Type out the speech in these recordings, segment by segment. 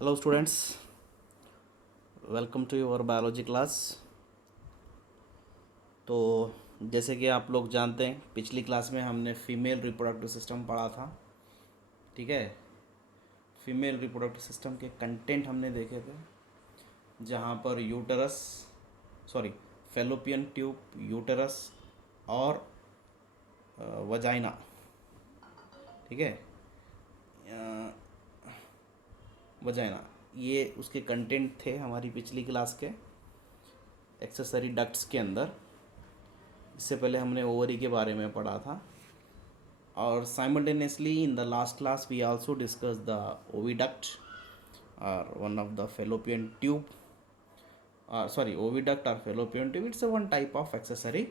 Hello students, welcome to your biology class. तो जैसे कि आप लोग जानते हैं, पिछली क्लास में हमने फीमेल रिप्रोडक्टिव सिस्टम पढ़ा था। ठीक है, फीमेल रिप्रोडक्टिव सिस्टम के कंटेंट हमने देखे थे, जहाँ पर uterus sorry fallopian tube, uterus और वजाइना। ठीक है, वजाइना, ये उसके कंटेंट थे हमारी पिछली क्लास के एक्सेसरी डक्ट्स के अंदर। इससे पहले हमने ओवरी के बारे में पढ़ा था, और simultaneously in the last class we also discuss the oviduct और one of the fallopian tube, sorry, oviduct or fallopian tube. It's a one type of accessory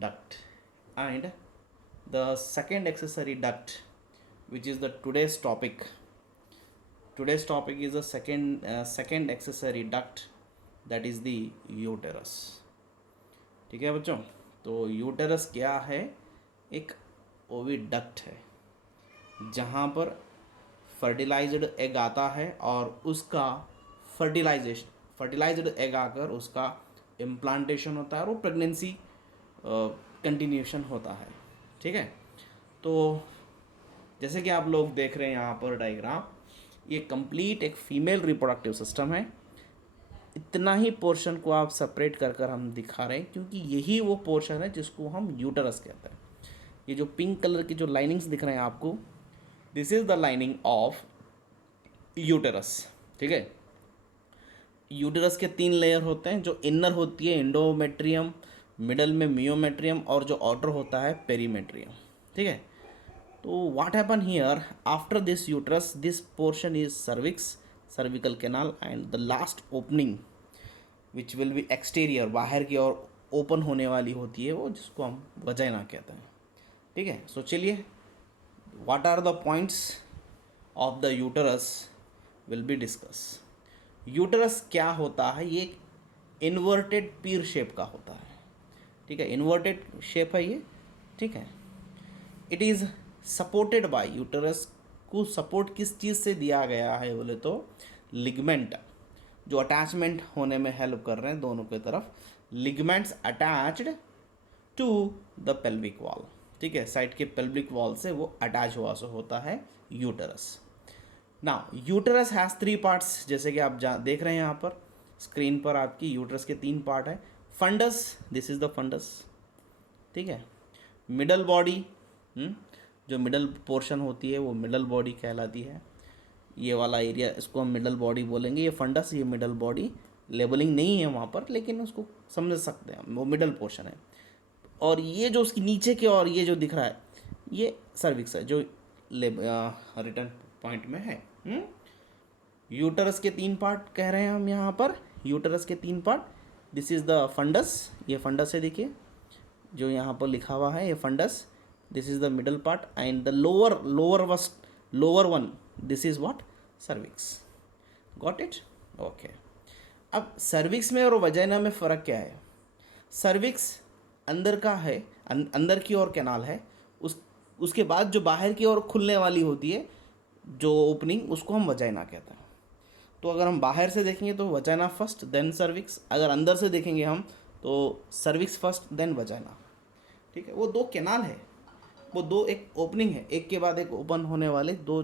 duct. And the second accessory duct, which is the today's topic is the second accessory duct, that is the uterus. ठीक है बच्चों, तो uterus क्या है? एक oviduct है जहाँ पर फर्टिलाइज्ड एग आता है और उसका फर्टिलाइज्ड एग आकर उसका इम्प्लांटेशन होता है और वो प्रेगनेंसी कंटिन्यूशन होता है। ठीक है, तो जैसे कि आप लोग देख रहे हैं यहाँ पर डायग्राम, ये कंप्लीट एक फीमेल रिप्रोडक्टिव सिस्टम है। इतना ही पोर्शन को आप सेपरेट कर कर हम दिखा रहे हैं, क्योंकि यही वो पोर्शन है जिसको हम यूटरस कहते हैं। ये जो पिंक कलर की जो लाइनिंग्स दिख रहे हैं आपको, this is the lining of uterus. ठीक है, यूटरस के 3 लेयर होते हैं। जो इनर होती है एंडोमेट्रियम, मिडल में मियोमेट्रियम, और जो आउटर होता है पेरीमेट्रियम। ठीक है, तो what happen here after this uterus, this portion is cervix, cervical canal, and the last opening which will be exterior, बाहर की ओर ओपन होने वाली होती है वो, जिसको हम वजाइना कहते हैं। ठीक है, सो चलिए, what are the points of the uterus will be discuss. Uterus क्या होता है? ये एक इन्वर्टेड पीर शेप का होता है। ठीक है, इन्वर्टेड शेप है ये। ठीक है, it is supported by, uterus को सपोर्ट किस चीज़ से दिया गया है बोले तो लिगमेंट, जो अटैचमेंट होने में हेल्प कर रहे हैं दोनों की तरफ। Ligaments attached to the pelvic wall. ठीक है, साइड के पेल्विक वॉल से वो अटैच हुआ से होता है uterus. Now uterus has 3 parts, जैसे कि आप देख रहे हैं यहाँ पर स्क्रीन पर आपकी यूटरस के 3 पार्ट है। Fundus, this is the fundus. ठीक है, मिडल बॉडी, जो मिडल पोर्शन होती है वो मिडल बॉडी कहलाती है। ये वाला एरिया, इसको हम मिडल बॉडी बोलेंगे। ये फंडस, ये मिडल बॉडी, लेबलिंग नहीं है वहाँ पर, लेकिन उसको समझ सकते हैं, वो मिडल पोर्शन है। और ये जो उसकी नीचे के और ये जो दिख रहा है, ये सर्विक्स है, जो रिटर्न पॉइंट में है। यूटरस के 3 पार्ट कह रहे हैं हम यहाँ पर, यूटरस के 3 part. This is the fundus, ये फंडस है, देखिए जो यहाँ पर लिखा हुआ है, ये fundus. This is the middle part, and the lower one, this is what? Cervix. Got it? Okay. अब सर्विक्स में और वजाइना में फ़र्क क्या है? सर्विक्स अंदर का है, अंदर की ओर कैनाल है, उसके बाद जो बाहर की ओर खुलने वाली होती है जो ओपनिंग, उसको हम वजाइना कहते हैं। तो अगर हम बाहर से देखेंगे तो वजाइना फर्स्ट देन सर्विक्स, अगर अंदर से देखेंगे हम तो सर्विक्स फर्स्ट देन वजाइना। ठीक है, वो 2 कैनाल है, वो 2 एक ओपनिंग है, एक के बाद एक ओपन होने वाले 2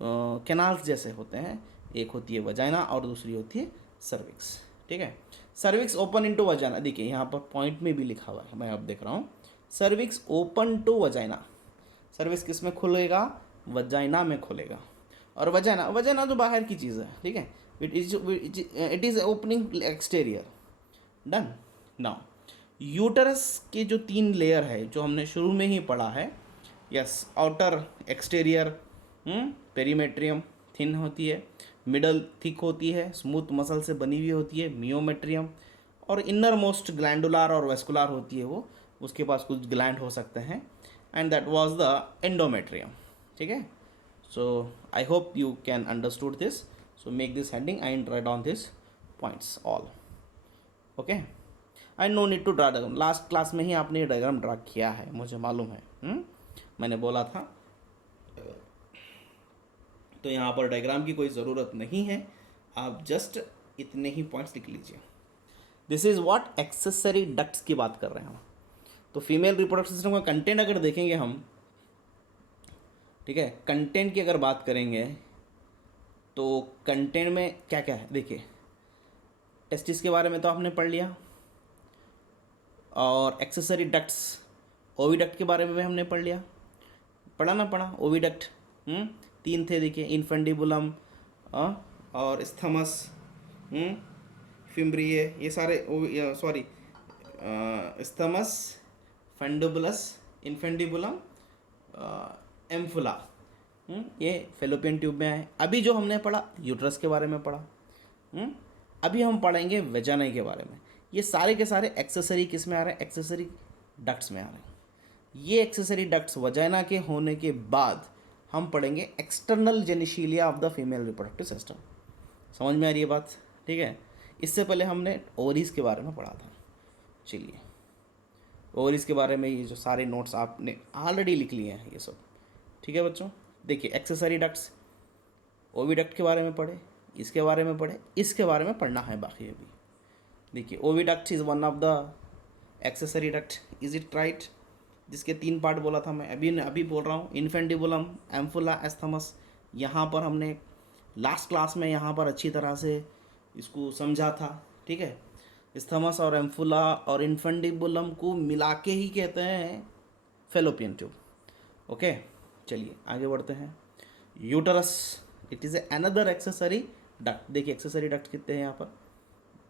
कैनाल्स जैसे होते हैं। एक होती है वजाइना और दूसरी होती है सर्विक्स। ठीक है, सर्विक्स ओपन इनटू वजाइना, देखिए यहाँ पर पॉइंट में भी लिखा हुआ है, मैं अब देख रहा हूँ, cervix open to vagina. Cervix किस में खुलेगा? वजाइना में खुलेगा। और वजाइना तो बाहर की चीज़ है। ठीक है, it is opening exterior. Done. Now uterus के जो 3 लेयर है, जो हमने शुरू में ही पढ़ा है, yes, outer exterior perimetrium thin होती है, मिडल थिक होती है, स्मूथ मसल से बनी हुई होती है मियोमेट्रियम, और इनर मोस्ट ग्लैंडुलर और वेस्कुलर होती है वो, उसके पास कुछ ग्लैंड हो सकते हैं, and that was the endometrium. ठीक है, so I hope you can understood this, so make this heading and write on this points all. Okay, and no need to draw diagram. Last class में ही आपने ये diagram draw किया है, मुझे मालूम है। मैंने बोला था तो यहाँ पर डायग्राम की कोई ज़रूरत नहीं है, आप जस्ट इतने ही पॉइंट्स लिख लीजिए। This is what accessory ducts की बात कर रहे हैं हम। तो फीमेल रिप्रोडक्टिव सिस्टम का कंटेंट अगर देखेंगे हम, ठीक है, कंटेंट की अगर बात करेंगे तो कंटेंट में क्या क्या है, देखिए टेस्टिस के बारे में तो आपने पढ़ लिया, और एक्सेसरी डक्ट्स ओविडक्ट के बारे में भी हमने पढ़ लिया, पढ़ा ओविडक्ट 3 थे देखिए, इन्फेंडिबुलम और स्थमस, फिम्ब्रिये, ये सारे सॉरी स्थमस, फेंडुबुलस, इन्फेंडिबुलम, एम्फुला, ये फेलोपियन ट्यूब में आए। अभी जो हमने पढ़ा यूट्रस के बारे में पढ़ा, अभी हम पढ़ेंगे वेजाना के बारे में। ये सारे के सारे एक्सेसरी किस में आ रहे हैं, एक्सेसरी डक्ट्स में आ रहे हैं। ये एक्सेसरी डक्ट्स वजाइना के होने के बाद हम पढ़ेंगे external genitalia of the female reproductive system. समझ में आ रही है बात, ठीक है। इससे पहले हमने ओवरीज के बारे में पढ़ा था। चलिए ओवरीज के बारे में ये जो सारे नोट्स आपने ऑलरेडी लिख लिए हैं ये सब, ठीक है बच्चों। देखिए एक्सेसरी डक्ट्स, ओविडक्ट के बारे में पढ़े, इसके बारे में पढ़े, इसके बारे में पढ़ना है बाकी अभी। देखिए oviduct is one of the accessory duct, is it right, जिसके 3 पार्ट बोला था मैं, अभी बोल रहा हूँ, इन्फेंडिबुलम, एम्फुला, एस्थमस। यहाँ पर हमने लास्ट क्लास में यहाँ पर अच्छी तरह से इसको समझा था, ठीक है। स्थमस और एम्फुला और इन्फेंडिबुलम को मिला के ही कहते हैं फेलोपियन ट्यूब। ओके चलिए आगे बढ़ते हैं। Uterus, it is another accessory duct. देखिए एक्सेसरी डक्ट कितने हैं यहाँ पर,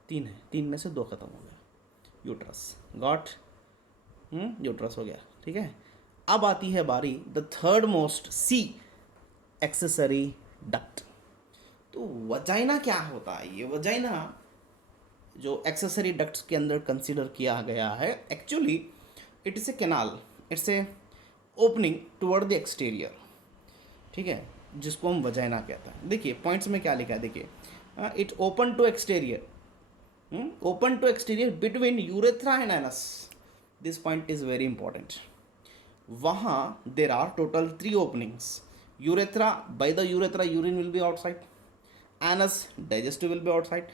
3 है, 3 में से 2 खत्म हो गए। यूटरस गॉट, यूटरस हो गया, ठीक है। अब आती है बारी the third most see accessory duct. तो वजाइना क्या होता है, ये वजाइना जो एक्सेसरी डक्ट्स के अंदर कंसीडर किया गया है, actually it is a canal, it's a opening toward the exterior, ठीक है, जिसको हम वजाइना कहते हैं। देखिए पॉइंट्स में क्या लिखा है, देखिए it open to exterior, open to exterior between urethra and anus. This point is very important. वहाँ there are total 3 openings. Urethra, by the urethra urine will be outside, anus digestive will be outside,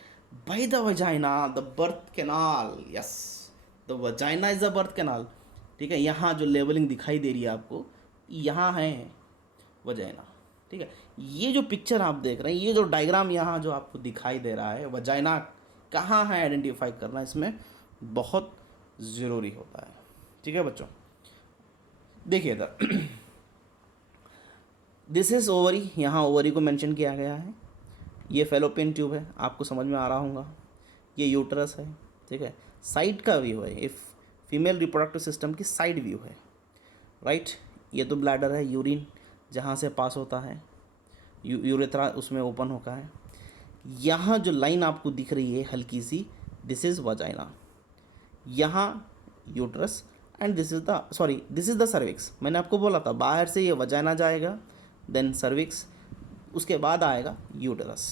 by the vagina the birth canal, yes the vagina is the birth canal, ठीक है। यहाँ जो labelling दिखाई दे रही है आपको, यहाँ है वजाइना, ठीक है। ये जो पिक्चर आप देख रहे हैं, ये जो डायग्राम यहाँ जो आपको दिखाई दे रहा है, वजाइना कहाँ है आइडेंटिफाई करना इसमें बहुत ज़रूरी होता है, ठीक है बच्चों। देखिए इधर दिस इज़ ओवरी, यहाँ ओवरी को मेंशन किया गया है। ये फेलोपियन ट्यूब है, आपको समझ में आ रहा होगा। ये यूटरस है, ठीक है। साइड का व्यू है, इफ फीमेल रिप्रोडक्टिव सिस्टम की साइड व्यू है, राइट। ये तो ब्लैडर है, यूरिन जहाँ से पास होता है, यूरेथ्रा उसमें ओपन होता है। यहाँ जो लाइन आपको दिख रही है हल्की सी, दिस इज़ वजाइना, यहाँ uterus and this is the cervix. मैंने आपको बोला था बाहर से ये वजाइना जाएगा, देन सर्विक्स, उसके बाद आएगा यूटरस।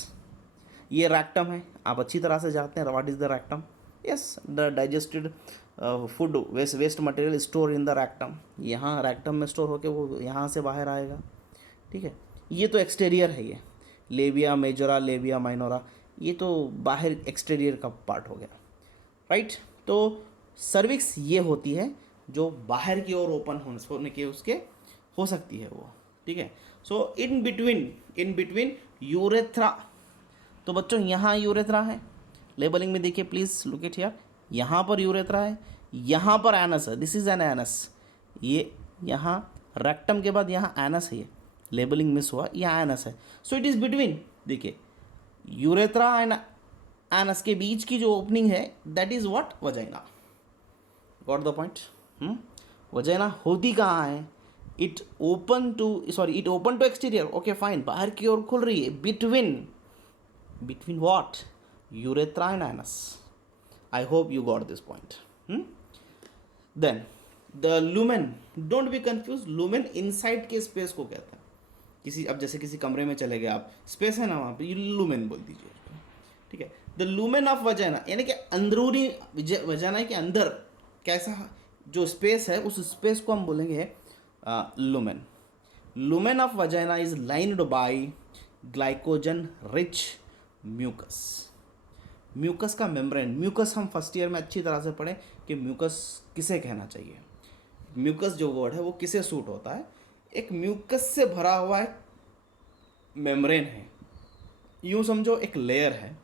ये रैक्टम है, आप अच्छी तरह से जानते हैं what is the rectum. Yes, the digested food waste material store in the rectum. यहाँ रैक्टम में स्टोर होकर वो यहाँ से बाहर आएगा, ठीक है। ये तो एक्सटीरियर है, ये लेबिया मेजोरा, लेबिया माइनोरा, ये तो बाहर एक्सटीरियर का पार्ट हो गया, राइट। तो सर्विक्स ये होती है जो बाहर की ओर ओपन होने के उसके हो सकती है वो, ठीक है। सो इन बिटवीन यूरेथ्रा, तो बच्चों यहाँ यूरेथ्रा है, लेबलिंग में देखिए प्लीज़ लुक इट हियर, यहाँ पर यूरेथ्रा है, यहाँ पर एनस है, दिस इज एन एनस। ये यहाँ रेक्टम के बाद यहाँ एनस है, ये लेबलिंग मिस हुआ, यहाँ एनस है। सो इट इज़ बिटवीन, देखिए यूरेथ्रा एंड एनस के बीच की जो ओपनिंग है, that is what vagina. Got the point. Vagina होती कहाँ है, it open to exterior, okay fine, बाहर की ओर खुल रही है, between what, urethra and anus. I hope you got this point. Then the lumen, don't be confuse, lumen inside के स्पेस को कहते हैं। अब जैसे किसी कमरे में चले गए आप, स्पेस है ना वहाँ पे, लुमेन बोल दीजिए, ठीक है। द लुमेन ऑफ वजाइना, यानी कि अंदरूनी वजाइना के अंदर कैसा जो स्पेस है, उस स्पेस को हम बोलेंगे lumen. Lumen of vagina is lined by glycogen rich mucus. Mucus का मेम्ब्रेन, म्यूकस हम फर्स्ट ईयर में अच्छी तरह से पढ़ें कि म्यूकस किसे कहना चाहिए, म्यूकस जो वर्ड है वो किसे सूट होता है। एक म्यूकस से भरा हुआ एक मेम्ब्रेन है, यूँ समझो एक लेयर है,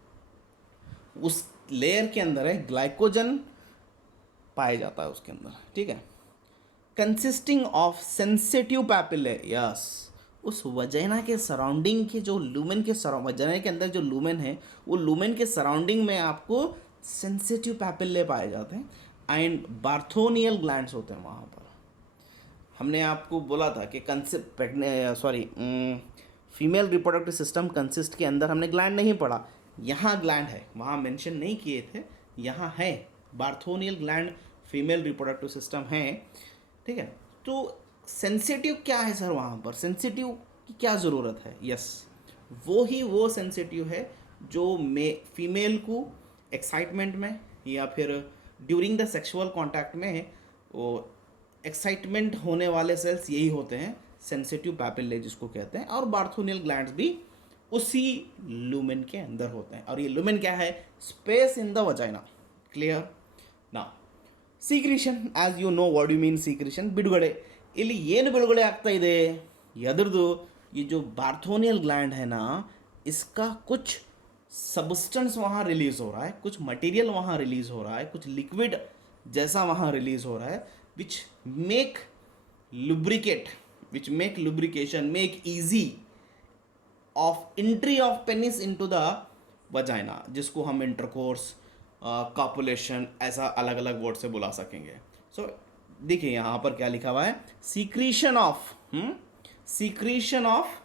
उस लेयर के अंदर है ग्लाइकोजन पाया जाता है उसके अंदर, ठीक है। Consisting of sensitive papillae, yes, उस वजाइना के सराउंडिंग के जो लूमेन के वजाइना के अंदर जो लूमेन है, वो लूमेन के सराउंडिंग में आपको सेंसिटिव पैपिले पाए जाते हैं एंड बार्थोनियल ग्लैंड्स होते हैं वहाँ पर। हमने आपको बोला था कि फीमेल रिप्रोडक्टिव सिस्टम कंसिस्ट के अंदर हमने ग्लैंड नहीं पढ़ा, यहाँ ग्लैंड है, वहाँ मेंशन नहीं किए थे, यहाँ है बार्थोनियल ग्लैंड, फीमेल रिप्रोडक्टिव सिस्टम है, ठीक है। तो सेंसिटिव क्या है सर वहाँ पर, सेंसिटिव की क्या ज़रूरत है, यस, वो सेंसिटिव है जो फीमेल को एक्साइटमेंट में या फिर ड्यूरिंग द सेक्सुअल कॉन्टैक्ट में वो एक्साइटमेंट होने वाले सेल्स यही होते हैं, सेंसिटिव पैपिले जिसको कहते हैं, और बार्थोनियल ग्लैंड्स भी उसी लूमेन के अंदर होते हैं। और ये लूमेन क्या है, space in the vagina, clear ना। Secretion, as you know what you mean secretion, ಬಿಡುಗಡೆ। ಇಲ್ಲಿ ಏನು ಬಿಡುಗಡೆ ಆಗ್ತಾ ಇದೆ ಎದ್ರದ್ದು, ये जो बार्थोनियल ग्लैंड है ना, इसका कुछ सब्सटेंस वहाँ रिलीज हो रहा है, कुछ मटेरियल वहाँ रिलीज हो रहा है, कुछ लिक्विड जैसा वहाँ रिलीज हो रहा है, which make lubrication, make easy of entry of penis into the vagina, जिसको हम इंटरकोर्स, कॉपुलेशन, ऐसा अलग अलग वर्ड से बुला सकेंगे। सो देखिए यहाँ पर क्या लिखा हुआ है, सीक्रीशन ऑफ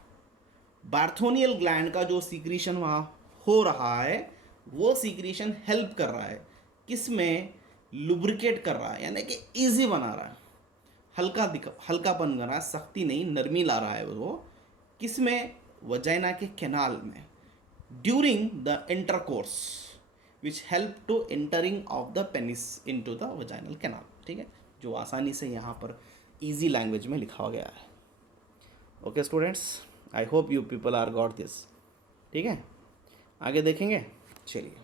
बार्थोनियल ग्लैंड का जो सीक्रीशन वहाँ हो रहा है, वो सीक्रीशन हेल्प कर रहा है किसमें, लुब्रिकेट कर रहा है, यानी कि इजी बना रहा है, हल्कापन कर रहा है, सख्ती नहीं, नरमी ला रहा है वो, किसमें, वजाइना के कैनाल में, during the intercourse which help to entering of the penis into the vaginal canal, ठीक है, जो आसानी से यहाँ पर इजी लैंग्वेज में लिखा गया है। Okay students, I hope you people are got this, ठीक है। आगे देखेंगे, चलिए।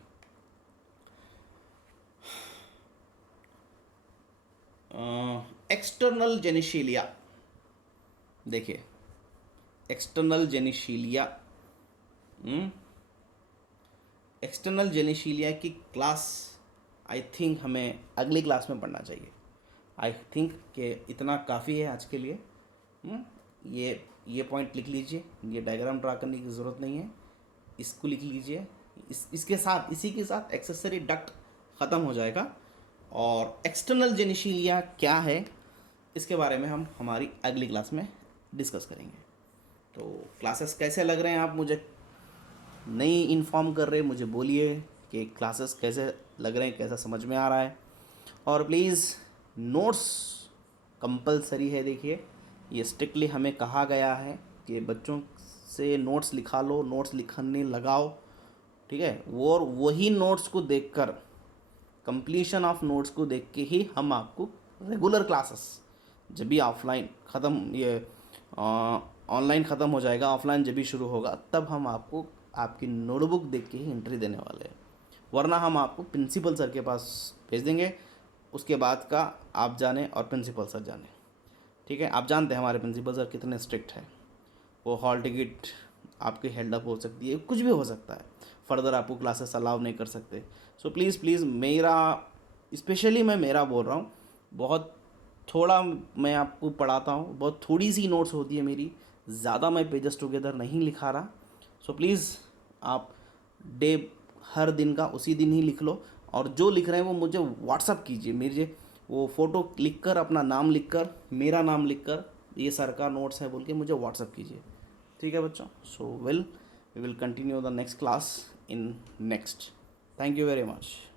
एक्सटर्नल जेनिशिलिया, देखिए एक्सटर्नल जेनिशिलिया, एक्सटर्नल जेनिशिलिया की क्लास आई थिंक हमें अगली क्लास में पढ़ना चाहिए। आई थिंक कि इतना काफ़ी है आज के लिए। ये पॉइंट लिख लीजिए, ये डायग्राम ड्रा करने की ज़रूरत नहीं है, इसको लिख लीजिए, इसके साथ, इसी के साथ एक्सेसरी डक्ट ख़त्म हो जाएगा। और एक्सटर्नल जेनिशिलिया क्या है, इसके बारे में हम हमारी अगली क्लास में डिस्कस करेंगे। तो क्लासेस कैसे लग रहे हैं, आप मुझे नहीं इन्फॉर्म कर रहे, मुझे बोलिए कि क्लासेस कैसे लग रहे हैं, कैसा समझ में आ रहा है। और प्लीज़ नोट्स कंपलसरी है, देखिए ये स्ट्रिक्टली हमें कहा गया है कि बच्चों से नोट्स लिखा लो, नोट्स लिखने लगाओ, ठीक है। और वही नोट्स को देखकर, कंप्लीशन ऑफ नोट्स को देख के ही हम आपको रेगुलर क्लासेस, जब भी ऑफलाइन ख़त्म, ये ऑनलाइन ख़त्म हो जाएगा, ऑफलाइन जब भी शुरू होगा, तब हम आपको आपकी नोटबुक देख के ही एंट्री देने वाले हैं। वरना हम आपको प्रिंसिपल सर के पास भेज देंगे, उसके बाद का आप जाने और प्रिंसिपल सर जाने, ठीक है। आप जानते हैं हमारे प्रिंसिपल सर कितने स्ट्रिक्ट हैं, वो हॉल टिकट आपकी हेल्ड अप हो सकती है, कुछ भी हो सकता है, फर्दर आपको क्लासेस अलाउ नहीं कर सकते। सो प्लीज़ मेरा, स्पेशली मैं मेरा बोल रहा हूँ, बहुत थोड़ा मैं आपको पढ़ाता हूँ, बहुत थोड़ी सी नोट्स होती है मेरी, ज़्यादा मैं पेजेस टुगेदर नहीं लिखा रहा। सो प्लीज़ आप हर दिन का उसी दिन ही लिख लो, और जो लिख रहे हैं वो मुझे व्हाट्सअप कीजिए, मुझे वो फ़ोटो लिख कर, अपना नाम लिख कर, मेरा नाम लिख कर, ये सर का नोट्स है बोल के मुझे व्हाट्सअप कीजिए, ठीक है बच्चों। So we will continue the next class in next. Thank you very much.